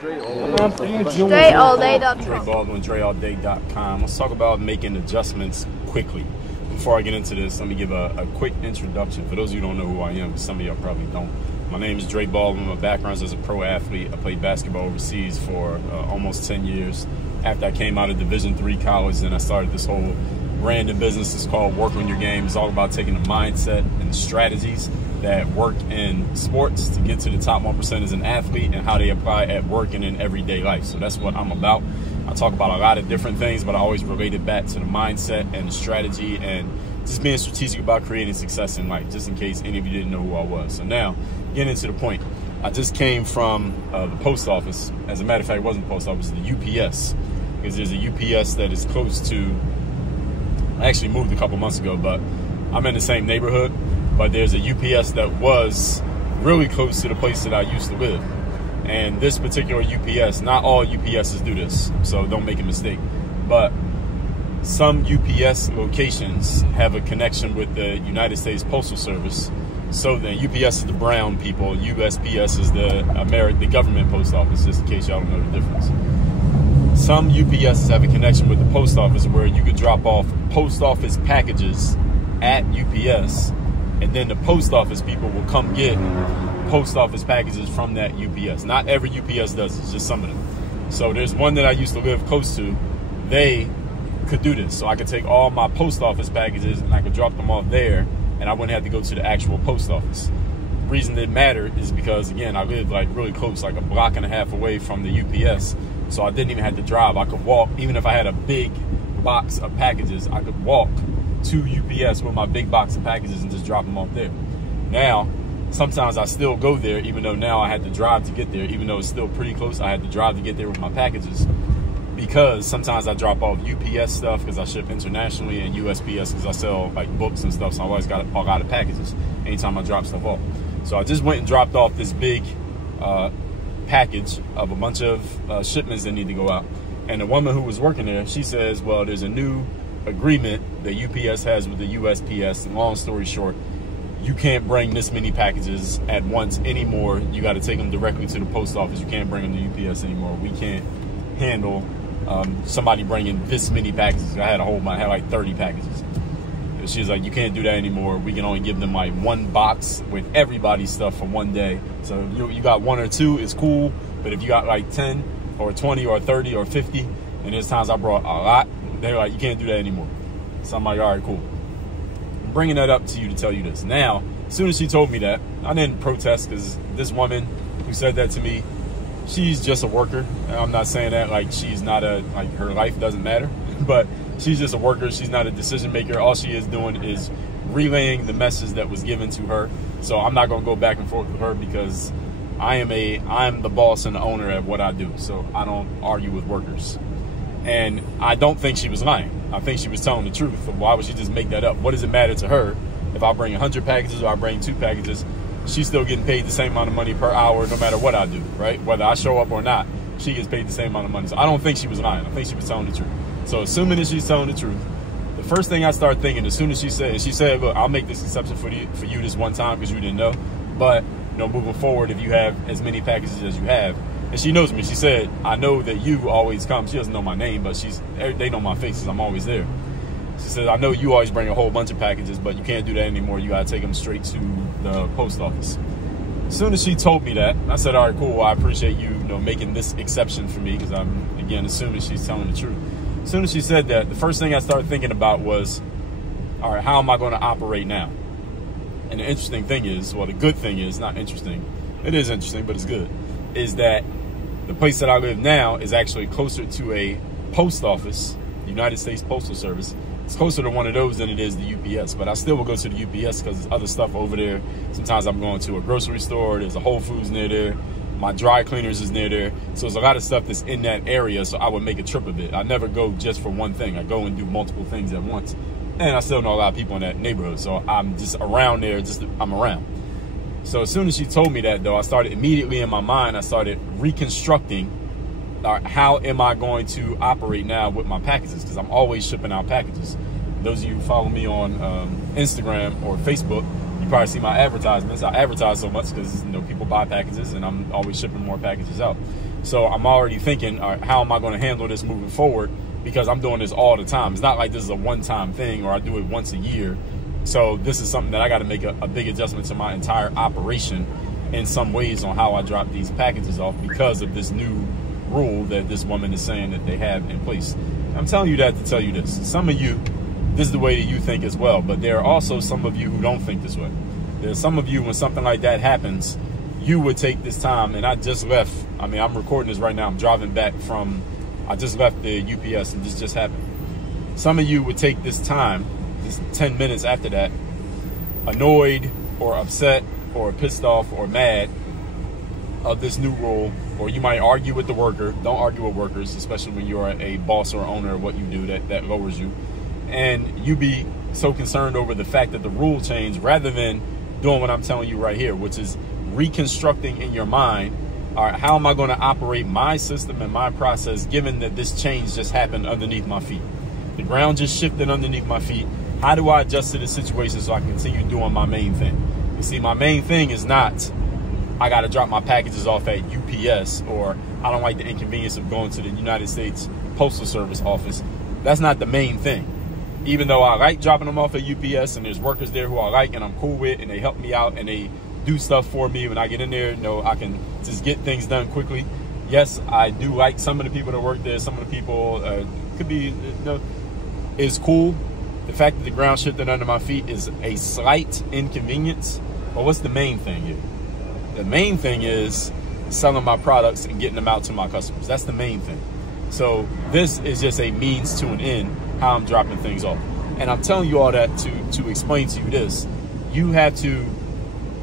DreAllDay.com. Dre Baldwin, DreAllDay.com. Let's talk about making adjustments quickly. Before I get into this, let me give a quick introduction. For those of you who don't know who I am, because some of y'all probably don't. My name is Dre Baldwin. My background is as a pro athlete. I played basketball overseas for almost 10 years. After I came out of Division III college, then I started this whole brand and business. It's called Work on Your Game. It's all about taking the mindset and the strategies that work in sports to get to the top 1% as an athlete and how they apply at work and in everyday life. So that's what I'm about. I talk about a lot of different things, but I always relate it back to the mindset and the strategy and just being strategic about creating success in life, just in case any of you didn't know who I was. So now, getting into the point. I just came from the post office. As a matter of fact, it wasn't the post office, the UPS, because there's a UPS that is close to, I actually moved a couple months ago, but I'm in the same neighborhood. But there's a UPS that was really close to the place that I used to live. And this particular UPS, not all UPSs do this, so don't make a mistake. But some UPS locations have a connection with the United States Postal Service. So the UPS is the brown people, USPS is the government post office, just in case y'all don't know the difference. Some UPSs have a connection with the post office where you could drop off post office packages at UPS, and then the post office people will come get post office packages from that UPS. Not every UPS does, it's just some of them. So there's one that I used to live close to. They could do this. So I could take all my post office packages and I could drop them off there, and I wouldn't have to go to the actual post office. The reason it mattered is because, again, I lived like really close, like a block and a half away from the UPS. So I didn't even have to drive. I could walk. Even if I had a big box of packages, I could walk to UPS with my big box of packages and just drop them off there. Now, sometimes I still go there, even though now I had to drive to get there. Even though it's still pretty close, I had to drive to get there with my packages, because sometimes I drop off UPS stuff because I ship internationally, and USPS because I sell like books and stuff. So I always got a lot of packages anytime I drop stuff off. So I just went and dropped off this big package of a bunch of shipments that need to go out. And the woman who was working there, she says, well, there's a new agreement that UPS has with the USPS, and long story short, you can't bring this many packages at once anymore. You got to take them directly to the post office. You can't bring them to UPS anymore. We can't handle somebody bringing this many packages. I had like 30 packages. And she's like, you can't do that anymore. We can only give them like one box with everybody's stuff for one day. So you got one or two, it's cool. But if you got like 10 or 20 or 30 or 50, and there's times I brought a lot, they're like, you can't do that anymore. So I'm like, all right, cool. I'm bringing that up to you to tell you this. Now, as soon as she told me that, I didn't protest, because this woman who said that to me, she's just a worker. And I'm not saying that like she's not like her life doesn't matter, but she's just a worker. She's not a decision maker. All she is doing is relaying the message that was given to her. So I'm not going to go back and forth with her, because I'm the boss and the owner of what I do. So I don't argue with workers. And I don't think she was lying. I think she was telling the truth. Why would she just make that up? What does it matter to her if I bring 100 packages or I bring 2 packages? She's still getting paid the same amount of money per hour no matter what I do, right? Whether I show up or not, she gets paid the same amount of money. So I don't think she was lying. I think she was telling the truth. So assuming that she's telling the truth, the first thing I start thinking, as soon as she said, look, I'll make this exception for you this one time because you didn't know. But, moving forward, if you have as many packages as you have, and she knows me. She said, I know that you always come. She doesn't know my name, but they know my faces. I'm always there. She said, I know you always bring a whole bunch of packages, but you can't do that anymore. You got to take them straight to the post office. As soon as she told me that, I said, all right, cool. Well, I appreciate you, making this exception for me, because I'm, again, assuming she's telling the truth. As soon as she said that, the first thing I started thinking about was, all right, how am I going to operate now? And the interesting thing is, well, the good thing is, not interesting, it is interesting, but it's good, is that the place that I live now is actually closer to a post office, United States Postal Service. It's closer to one of those than it is the UPS, but I still will go to the UPS because there's other stuff over there. Sometimes I'm going to a grocery store. There's a Whole Foods near there. My dry cleaners is near there. So there's a lot of stuff that's in that area, so I would make a trip of it. I never go just for one thing. I go and do multiple things at once. And I still know a lot of people in that neighborhood, so I'm just around there, I'm around. So as soon as she told me that, though, I started immediately in my mind, I started reconstructing how am I going to operate now with my packages, because I'm always shipping out packages. Those of you who follow me on Instagram or Facebook, you probably see my advertisements. I advertise so much because people buy packages, and I'm always shipping more packages out. So I'm already thinking, all right, how am I going to handle this moving forward? Because I'm doing this all the time. It's not like this is a one-time thing or I do it once a year. So this is something that I got to make a big adjustment to my entire operation in some ways on how I drop these packages off because of this new rule that this woman is saying that they have in place. I'm telling you that to tell you this. Some of you, this is the way that you think as well, but there are also some of you who don't think this way. There's some of you, when something like that happens, you would take this time, and I just left. I mean, I'm recording this right now. I'm driving back from, I just left the UPS and this just happened. Some of you would take this time, this 10 minutes after that, annoyed or upset or pissed off or mad of this new rule, or you might argue with the worker. Don't argue with workers, especially when you're a boss or owner of what you do, that lowers you. And you be so concerned over the fact that the rule changed rather than doing what I'm telling you right here, which is reconstructing in your mind, all right, how am I going to operate my system and my process given that this change just happened underneath my feet? The ground just shifted underneath my feet. How do I adjust to the situation so I can continue doing my main thing? You see, my main thing is not I got to drop my packages off at UPS, or I don't like the inconvenience of going to the United States Postal Service office. That's not the main thing. Even though I like dropping them off at UPS and there's workers there who I like and I'm cool with and they help me out and they do stuff for me when I get in there, you know, I can just get things done quickly. Yes, I do like some of the people that work there. Some of the people could be, you know, is cool. The fact that the ground shifted under my feet is a slight inconvenience. But what's the main thing here? The main thing is selling my products and getting them out to my customers. That's the main thing. So this is just a means to an end, how I'm dropping things off. And I'm telling you all that to explain to you this. You have to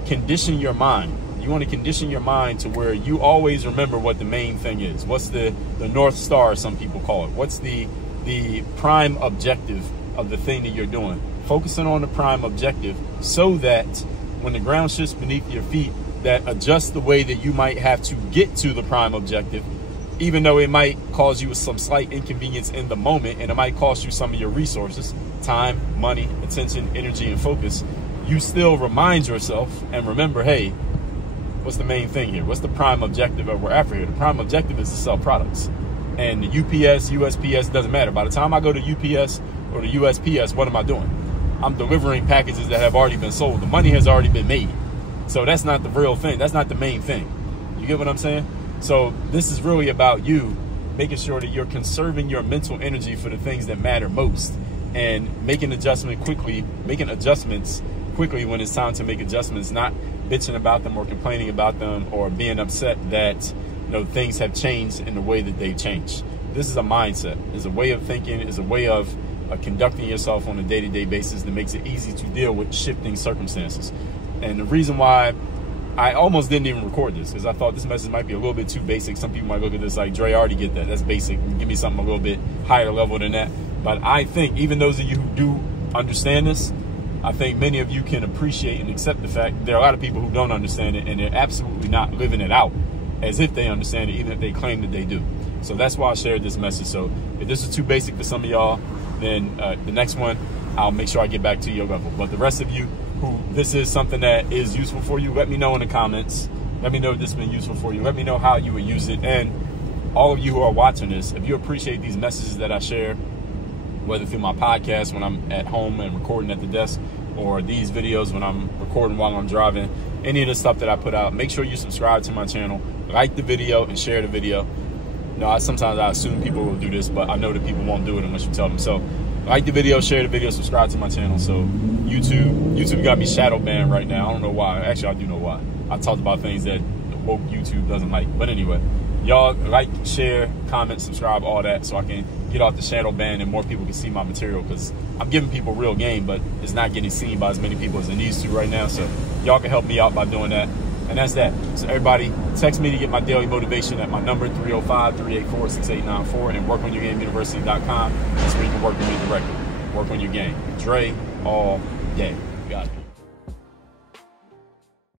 condition your mind. You want to condition your mind to where you always remember what the main thing is. What's the North Star, some people call it. What's the prime objective of the thing that you're doing? Focusing on the prime objective so that when the ground shifts beneath your feet, that adjusts the way that you might have to get to the prime objective, even though it might cause you some slight inconvenience in the moment and it might cost you some of your resources, time, money, attention, energy, and focus. You still remind yourself and remember, hey, what's the main thing here? What's the prime objective that we're after here? The prime objective is to sell products. And the UPS, USPS, doesn't matter. By the time I go to UPS or the USPS, what am I doing? I'm delivering packages that have already been sold. The money has already been made. So that's not the real thing. That's not the main thing. You get what I'm saying? So this is really about you making sure that you're conserving your mental energy for the things that matter most and making adjustments quickly when it's time to make adjustments, not bitching about them or complaining about them or being upset that, you know, things have changed in the way that they've changed. This is a mindset. It's a way of thinking. It's a way of conducting yourself on a day-to-day basis that makes it easy to deal with shifting circumstances. And the reason why I almost didn't even record this is I thought this message might be a little bit too basic. Some people might look at this like, Dre, I already get that. That's basic. Give me something a little bit higher level than that. But I think even those of you who do understand this, I think many of you can appreciate and accept the fact there are a lot of people who don't understand it and they're absolutely not living it out as if they understand it, even if they claim that they do. So that's why I shared this message. So if this is too basic for some of y'all, then the next one, I'll make sure I get back to your level. But the rest of you who this is something that is useful for you, let me know in the comments. Let me know if this has been useful for you. Let me know how you would use it. And all of you who are watching this, if you appreciate these messages that I share, whether through my podcast when I'm at home and recording at the desk, or these videos when I'm recording while I'm driving, any of the stuff that I put out, make sure you subscribe to my channel, like the video, and share the video. You know, sometimes I assume people will do this, but I know that people won't do it unless you tell them. So like the video, share the video, subscribe to my channel. So YouTube got me shadow banned right now. I don't know why. Actually, I do know why. I talked about things that woke YouTube doesn't like. But anyway, y'all like, share, comment, subscribe, all that, so I can get off the shadow ban and more people can see my material, because I'm giving people real game, but it's not getting seen by as many people as it needs to right now. So y'all can help me out by doing that. And that's that. So everybody, text me to get my daily motivation at my number, 305-384-6894, and workonyourgameuniversity.com. That's where you can work with me directly. Work on your game. Dre all day. Got it.